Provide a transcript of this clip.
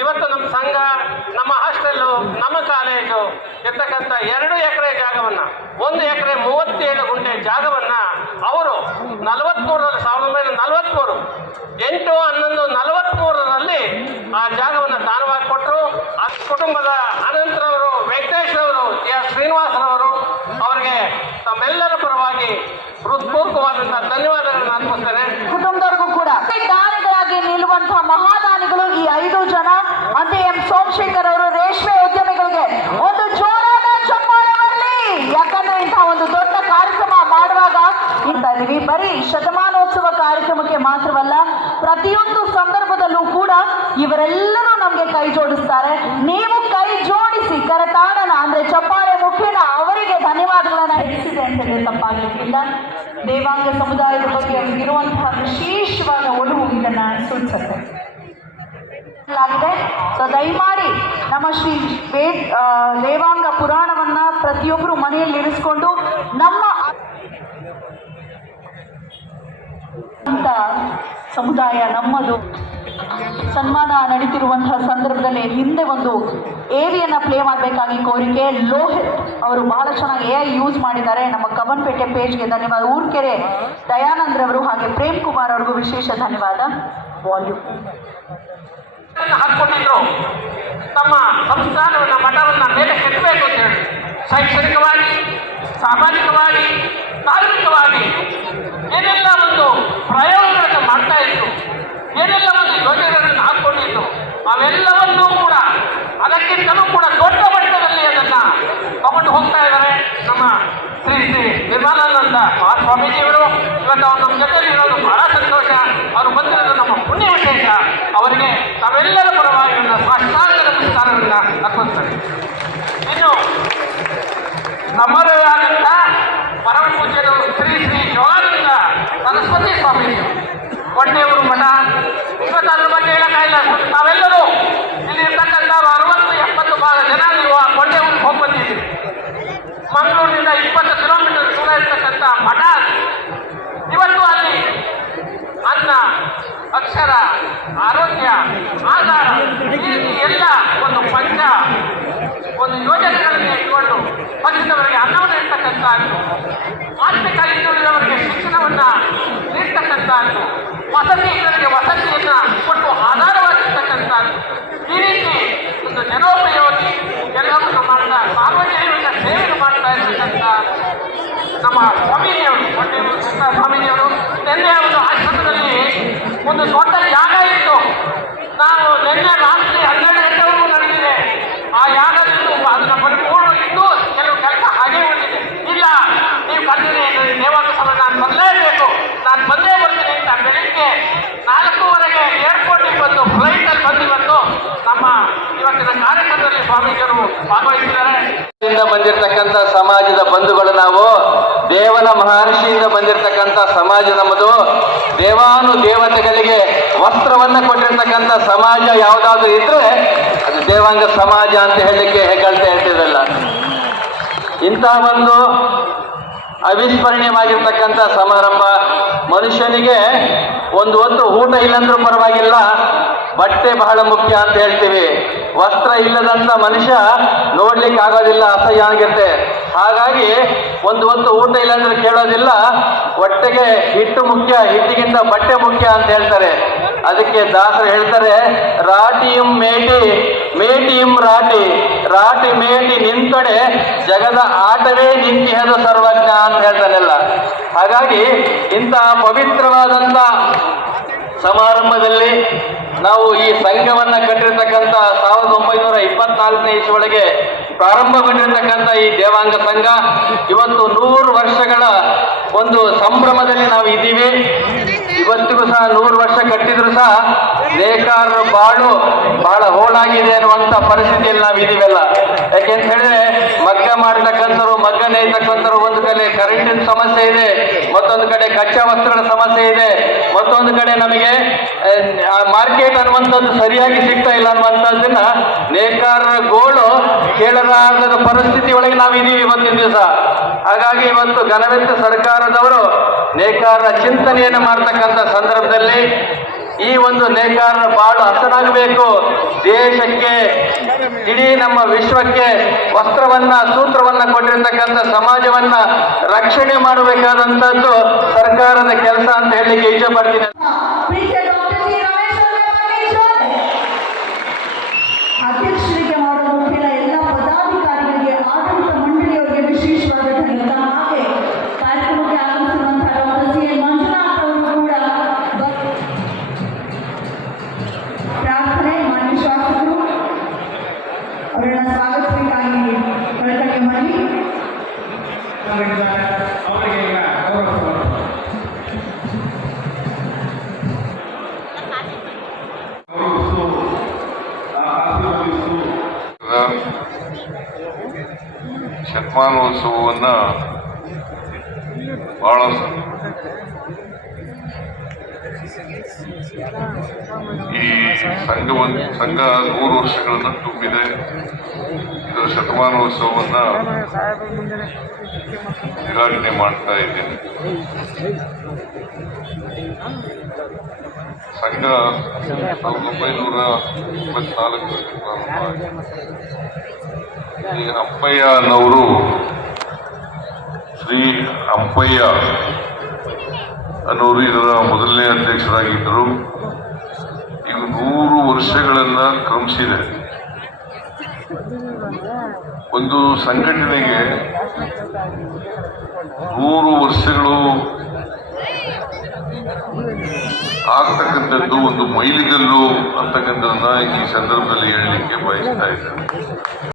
ಇವತ್ತು ನಮ್ಮ ಸಂಘ, ನಮ್ಮ ಹಾಸ್ಟೆಲ್ಲು, ನಮ್ಮ ಕಾಲೇಜು ಇರ್ತಕ್ಕಂಥ 2 ಎಕರೆ ಜಾಗವನ್ನ, 1 ಎಕರೆ 37 ಗುಂಟೆ ಜಾಗವನ್ನ ಅವರು 1943 8/11/43ರಲ್ಲಿ ಆ ಜಾಗವನ್ನು ದಾನವಾಗಿ ಕೊಟ್ಟರು. ಆ ಕುಟುಂಬದ ಅನಂತರವರು, ವೆಂಕಟೇಶ್ ಅವರು, ಎಸ್ ಶ್ರೀನಿವಾಸರವರು ಅವರಿಗೆ ತಮ್ಮೆಲ್ಲರ ಪರವಾಗಿ ಹೃತ್ಪೂರ್ವಕವಾದಂತಹ ಧನ್ಯವಾದಗಳನ್ನು ಅರ್ಪಿಸ್ತೇನೆ. ಕುಟುಂಬದವರಿಗೂ ಕೂಡ ದಾನಿಗಳಾಗಿ ನಿಲ್ಲುವಂತಹ ಮಹಾದಾನಿಗಳು ಈ 5 ಜನ. ಅಂತೆ ಎಂ ಸೋಮಶೇಖರ್ ಅವರು ರೇಷ್ಮೆ ಉದ್ಯಮಿಗಳಿಗೆ ಒಂದು ಜೋರಾದ ಚಪ್ಪಾಳೆ ಬರಲಿ. ಯಾಕಂದ್ರೆ ಇಂತಹ ಒಂದು ದೊಡ್ಡ ಕಾರ್ಯಕ್ರಮ ಮಾಡುವಾಗ ಇದೀವಿ, ಬರೀ ಶತಮಾನೋತ್ಸವ ಕಾರ್ಯಕ್ರಮಕ್ಕೆ ಮಾತ್ರವಲ್ಲ, ಪ್ರತಿಯೊಂದು ಸಂದರ್ಭದಲ್ಲೂ ಕೂಡ ಇವರೆಲ್ಲರೂ ನಮ್ಗೆ ಕೈ ಜೋಡಿಸ್ತಾರೆ. ನೀವು ಕೈ ಜೋಡಿಸಿ ಕರತಾಡನ ಅಂದ್ರೆ ಚಪ್ಪಾಳೆ ಮುಖೇನ ಅವರಿಗೆ ಧನ್ಯವಾದಗಳನ್ನ ಹೆಚ್ಚಿದೆ ಅಂತ ತಪ್ಪಾಗಲಿಕ್ಕಿಲ್ಲ. ದೇವಾಂಗ ಸಮುದಾಯದ ಬಗ್ಗೆ ಇರುವಂತಹ ವಿಶೇಷವಾದ ಒಲವು ಇದನ್ನ ಸೂಚಿಸುತ್ತೆ. ಸೊ ದಯಮಾಡಿ ನಮ್ಮ ಶ್ರೀ ದೇವಾಂಗ ಪುರಾಣವನ್ನ ಪ್ರತಿಯೊಬ್ಬರು ಮನೆಯಲ್ಲಿ ಇರಿಸಿಕೊಂಡು ನಮ್ಮ ಸಮುದಾಯ ನಮ್ಮದು ಸನ್ಮಾನ ನಡೀತಿರುವಂತಹ ಸಂದರ್ಭದಲ್ಲಿ ಹಿಂದೆ ಒಂದು ಏವಿಯನ್ನ ಪ್ಲೇ ಮಾಡಬೇಕಾಗಿ ಕೋರಿಕೆ. ಲೋಹಿತ್ ಅವರು ಬಹಳ ಚೆನ್ನಾಗಿ AI ಯೂಸ್ ಮಾಡಿದ್ದಾರೆ. ನಮ್ಮ ಕಬ್ಬನ್ಪೇಟೆ ಪೇಜ್ಗೆ ಧನ್ಯವಾದ. ಊರ್ಕೆರೆ ದಯಾನಂದ್ ರವರು ಹಾಗೆ ಪ್ರೇಮ್ ಕುಮಾರ್ ಅವ್ರಿಗೂ ವಿಶೇಷ ಧನ್ಯವಾದ. ವಾಲ್ಯೂಮ್ ಹಾಕೊಂಡಿದ್ರು, ತಮ್ಮ ಸಂಸ್ಥಾನವನ್ನ, ಮಠವನ್ನ ಮೇಲೆ ಕೆತ್ತಬೇಕು ಅಂತ ಹೇಳಿ ಶೈಕ್ಷಣಿಕವಾಗಿ, ಸಾಮಾಜಿಕವಾಗಿ, ಧಾರ್ಮಿಕವಾಗಿ ಏನೆಲ್ಲ ಒಂದು ಪ್ರಯೋಗಗಳನ್ನು ಮಾಡ್ತಾ ಇದ್ರು, ಏನೆಲ್ಲ ಒಂದು ಯೋಜನೆಗಳನ್ನು ಹಾಕೊಂಡಿದ್ದು, ಅವೆಲ್ಲವನ್ನೂ ಕೂಡ ಅದಕ್ಕಿಂತಲೂ ಕೂಡ ದೊಡ್ಡ ಮಟ್ಟದಲ್ಲಿ ಅದನ್ನ ತಗೊಂಡು ಹೋಗ್ತಾ ಇದ್ದಾರೆ ನಮ್ಮ ಶ್ರೀ ನಿರ್ಮಲಾನಂದ ಮಹಾಸ್ವಾಮೀಜಿಯವರು. ಇವತ್ತು ಅವರು ನಮ್ಮ ಜೊತೆಯಲ್ಲಿ ಇರೋದು ಬಹಳ ಸಂತೋಷ. ಅವರು ಬಂದಿರೋದು ನಮ್ಮ ಪುಣ್ಯ ವಿಶೇಷ. ಅವರಿಗೆ ತಾವೆಲ್ಲರ ಪರವಾಗಿ ಸಾಷ್ಟಾಂಗ ನಮಸ್ಕಾರವನ್ನು ಅರ್ಪಿಸ್ತಾರೆ. ಇನ್ನು ನಮ್ಮದೇ ಆದಂಥ ಪರಮ ಪೂಜ್ಯರು ಶ್ರೀ ಯೋಗಾನಂದ ಸರಸ್ವತಿ ಸ್ವಾಮೀಜಿ ಕೊಂಡೆಯವರು ಮಠ. ಇವತ್ತು ಅದ್ರ ಬಗ್ಗೆ ಹೇಳಕ್ಕಾಗಿಲ್ಲ. ತಾವೆಲ್ಲರೂ ಇಲ್ಲಿ ಇರ್ತಕ್ಕಂಥ 60-70 ಜನ ನೀವು ಆ ಕೊಂಡೆಯವ್ರಿಗೆ ಹೋಗಿ ಬಂದಿದ್ದೀರಿ. ಮಂಗಳೂರಿನಿಂದ 20 ಕಿಲೋಮೀಟರ್ ದೂರ ಇರ್ತಕ್ಕಂಥ ಮಠ. ಇವತ್ತು ಅಲ್ಲಿ ಅನ್ನ, ಅಕ್ಷರ, ಆರೋಗ್ಯ, ಆಧಾರ, ಈ ರೀತಿ ಎಲ್ಲ ಒಂದು ಯೋಜನೆಗಳನ್ನು ಇಟ್ಕೊಂಡು ಪಕ್ಷದವರಿಗೆ ಅನ್ನವನ್ನು ಇರ್ತಕ್ಕಂಥದ್ದು, ಆರ್ಥಿಕ ಹಿಂದುಳಿದವರಿಗೆ ಶಿಕ್ಷಣವನ್ನು ನೀಡ್ತಕ್ಕಂಥದ್ದು, ವಸತಿ ಇದ್ದವರಿಗೆ ವಸತಿಯನ್ನು ಕೊಟ್ಟು ಆಧಾರವಾಗಿರ್ತಕ್ಕಂಥದ್ದು, ಈ ರೀತಿ ಒಂದು ಜನೋಪಯೋಗಿ ಎಲ್ಲವನ್ನು ಮಾಡ್ತಾ ಸಾರ್ವಜನಿಕ ಸೇವೆಯನ್ನು ಮಾಡ್ತಾ ಇರ್ತಕ್ಕಂಥ ನಮ್ಮ ಸ್ವಾಮೀಜಿಯವರು, ಸ್ವಾಮೀಜಿಯವರು ನಿನ್ನೆ ಒಂದು ಆಶ್ರಮದಲ್ಲಿ ಒಂದು ದೊಡ್ಡ ಯಾಗ ಇತ್ತು. ನಾವು ನಿನ್ನೆ ರಾತ್ರಿ 12 ಗಂಟೆವರೆಗೂ ನಡೆದಿದೆ ಆ ಯಾಗದಿಂದ. ಅದನ್ನ ಪರಿಪೂರ್ಣ ಇದ್ದು ಕೆಲವು ಕೆಲಸ ಹಾಗೆ ಉಳಿದಿದೆ. ಇಲ್ಲ, ನೀವು ಬಂದಿರಿ, ದೇವಾಂಗ ಸಭೆ ನಾನು ಬರಲೇಬೇಕು, ನಾನು ಬಂದೇ ಬರ್ತೀನಿ ಅಂತ ಬೆಳಿಗ್ಗೆ 4:15 ಏರ್ಪೋರ್ಟಿಗೆ ಬಂದು ಫ್ಲೈಟಲ್ಲಿ ಬಂದಿವತ್ತು ನಮ್ಮ ಇವತ್ತಿನ ಕಾರ್ಯಕ್ರಮದಲ್ಲಿ ಸ್ವಾಮೀಜಿಯವರು ಭಾಗವಹಿಸಿದ್ದಾರೆ. ಬಂದಿರತಕ್ಕಂಥ ಸಮಾಜದ ಬಂಧುಗಳು ನಾವು, ದೇವನ ಮಹರ್ಷಿಯಿಂದ ಬಂದಿರತಕ್ಕಂಥ ಸಮಾಜ ನಮ್ಮದು. ದೇವಾನು ದೇವತೆಗಳಿಗೆ ವಸ್ತ್ರವನ್ನು ಕೊಟ್ಟಿರ್ತಕ್ಕಂಥ ಸಮಾಜ ಯಾವುದಾದ್ರೂ ಇದ್ರೆ ಅದು ದೇವಾಂಗ ಸಮಾಜ ಅಂತ ಹೇಳಲಿಕ್ಕೆ ಹೆಗ್ಗಳಿಕೆ ಹೇಳ್ತಿರಲ್ಲ. ಇಂಥ ಒಂದು ಅವಿಸ್ಮರಣೀಯವಾಗಿರ್ತಕ್ಕಂಥ ಸಮಾರಂಭ. ಮನುಷ್ಯನಿಗೆ ಒಂದು ಹೊತ್ತು ಊಟ ಇಲ್ಲಂದ್ರೂ ಪರವಾಗಿಲ್ಲ, ಬಟ್ಟೆ ಬಹಳ ಮುಖ್ಯ ಅಂತ ಹೇಳ್ತೀವಿ. ವಸ್ತ್ರ ಇಲ್ಲದಂತ ಮನುಷ್ಯ ನೋಡ್ಲಿಕ್ಕೆ ಆಗೋದಿಲ್ಲ, ಅಸಹ್ಯ ಆಗಿರುತ್ತೆ. ಹಾಗಾಗಿ ಒಂದು ಹೊತ್ತು ಊಟ ಇಲ್ಲಾಂದ್ರೆ ಕೇಳೋದಿಲ್ಲ. ಹೊಟ್ಟೆಗೆ ಹಿಟ್ಟು ಮುಖ್ಯ, ಹಿಟ್ಟಿಗಿಂತ ಬಟ್ಟೆ ಮುಖ್ಯ ಅಂತ ಹೇಳ್ತಾರೆ. ಅದಕ್ಕೆ ದಾಸರು ಹೇಳ್ತಾರೆ, ರಾಟಿಯಂ ಮೇಟಿ, ಮೇಟಿಯಂ ರಾಟಿ, ರಾಟಿ ಮೇಟಿ ನಿಂತೊಡೆ ಜಗದ ಆಟವೇ ನಿಂತಿಹದ ಸರ್ವಜ್ಞ ಅಂತ ಹೇಳ್ತಾನೆಲ್ಲ. ಹಾಗಾಗಿ ಇಂತಹ ಪವಿತ್ರವಾದಂಥ ಸಮಾರಂಭದಲ್ಲಿ ನಾವು ಈ ಸಂಘವನ್ನ ಕಟ್ಟಿರ್ತಕ್ಕಂಥ 1924ನೇ ಇಸ್ವಿಯೊಳಗೆ ಪ್ರಾರಂಭಗೊಂಡಿರ್ತಕ್ಕಂಥ ಈ ದೇವಾಂಗ ಸಂಘ ಇವತ್ತು 100 ವರ್ಷಗಳ ಒಂದು ಸಂಭ್ರಮದಲ್ಲಿ ನಾವು ಇದ್ದೀವಿ. ಇವತ್ತಿಗೂ ಸಹ 100 ವರ್ಷ ಕಟ್ಟಿದ್ರು ಸಹ ನೇಕಾರರ ಬಾಳು ಬಹಳ ಹೋಳಾಗಿದೆ ಅನ್ನುವಂತ ಪರಿಸ್ಥಿತಿಯಲ್ಲಿ ನಾವು ಇದೀವಲ್ಲ. ಯಾಕೆಂತ ಹೇಳಿದ್ರೆ ಮಗ್ಗ ಮಾಡ್ತಕ್ಕಂಥವ್ರು, ಮಗ್ಗ ನೇಯ್ತಕ್ಕಂಥವ್ರು ಒಂದು ಕಡೆ ಕರೆಂಟಿನ ಸಮಸ್ಯೆ ಇದೆ, ಮತ್ತೊಂದು ಕಡೆ ಕಚ್ಚಾ ವಸ್ತ್ರಗಳ ಸಮಸ್ಯೆ ಇದೆ, ಮತ್ತೊಂದು ಕಡೆ ನಮಗೆ ಮಾರ್ಕೆಟ್ ಅನ್ನುವಂಥದ್ದು ಸರಿಯಾಗಿ ಸಿಗ್ತಾ ಇಲ್ಲ ಅನ್ನುವಂಥದ್ದನ್ನ ನೇಕಾರರ ಗೋಳು ಕೇಳಲಾರದ ಪರಿಸ್ಥಿತಿ ಒಳಗೆ ನಾವು ಇದೀವಿ ಇವತ್ತಿನ ದಿವಸ. ಹಾಗಾಗಿ ಇವತ್ತು ಘನವೆತ್ತ ಸರ್ಕಾರದವರು ನೇಕಾರರ ಚಿಂತನೆಯನ್ನು ಮಾಡ್ತಕ್ಕಂಥ ಸಂದರ್ಭದಲ್ಲಿ ಈ ಒಂದು ನೇಕಾರರ ಬಾಳು ಹಸನಾಗಬೇಕು, ದೇಶಕ್ಕೆ ಇಡೀ ನಮ್ಮ ವಿಶ್ವಕ್ಕೆ ವಸ್ತ್ರವನ್ನ ಸೂತ್ರವನ್ನ ಕೊಟ್ಟಿರ್ತಕ್ಕಂಥ ಸಮಾಜವನ್ನ ರಕ್ಷಣೆ ಮಾಡಬೇಕಾದಂಥದ್ದು ಸರ್ಕಾರದ ಕೆಲಸ ಅಂತ ಹೇಳಲಿಕ್ಕೆ ಇಷ್ಟಪಡ್ತೀನಿ. ಪ್ರೀತಿಯ ಡಾಕ್ಟರ್ ಸಿ. ರಮೇಶ್ ಅವರೇ ಬನ್ನಿ ಜೋರು. ಅಧ್ಯಕ್ಷರಿಗೆ ಮಾಡುವ ಮುಖ್ಯ ಎಲ್ಲ ಪದಾಧಿಕಾರಿಗಳಿಗೆ, ಆಡಳಿತ ಮಂಡಳಿಯವರಿಗೆ ವಿಶೇಷವಾದ ಧನ್ಯವಾದ. ಹಾಗೆ ಕಾರ್ಯಕ್ರಮಕ್ಕೆ ಆಗಮಿಸಿರುವಂತಹ ಡಾಕ್ಟರ್ ಸಿ. ಎನ್. ಮಂಜುನಾಥ್ ಅವರು ಕೂಡ ಪ್ರಾರ್ಥನೆ ಮಾನ್ಯ ಶಾಸಕರು ಅವರನ್ನ ಸ್ವಾಗತಿಸಬೇಕಾಗಿ ಕಳಕಳಿಯ ಮನವಿ. ಶತಮಾನೋತ್ಸವವನ್ನು ಬಹಳ ಈ ಸಂಘ 100 ವರ್ಷಗಳನ್ನು ತುಂಬಿದೆ. ಇದರ ಶತಮಾನೋತ್ಸವವನ್ನು ಉದ್ಘಾಟನೆ ಮಾಡ್ತಾ ಇದ್ದೇನೆ. ಸಂಘ 1924 ಈ ಅಪ್ಪಯ್ಯ ಅನ್ನೋರು, ಶ್ರೀ ಅಪ್ಪಯ್ಯ ಅನ್ನೋರು ಇದರ ಮೊದಲನೇ ಅಧ್ಯಕ್ಷರಾಗಿದ್ದರು. ಈಗ 100 ವರ್ಷಗಳನ್ನ ಕ್ರಮಿಸಿದೆ. ಒಂದು ಸಂಘಟನೆಗೆ 100 ವರ್ಷಗಳು ಆಗ್ತಕ್ಕಂಥದ್ದು ಒಂದು ಮೈಲಿಗಲ್ಲು ಅಂತಕ್ಕಂಥದ್ದನ್ನ ಈ ಸಂದರ್ಭದಲ್ಲಿ ಹೇಳಲಿಕ್ಕೆ ಬಯಸ್ತಾ ಇದ್ದೇನೆ.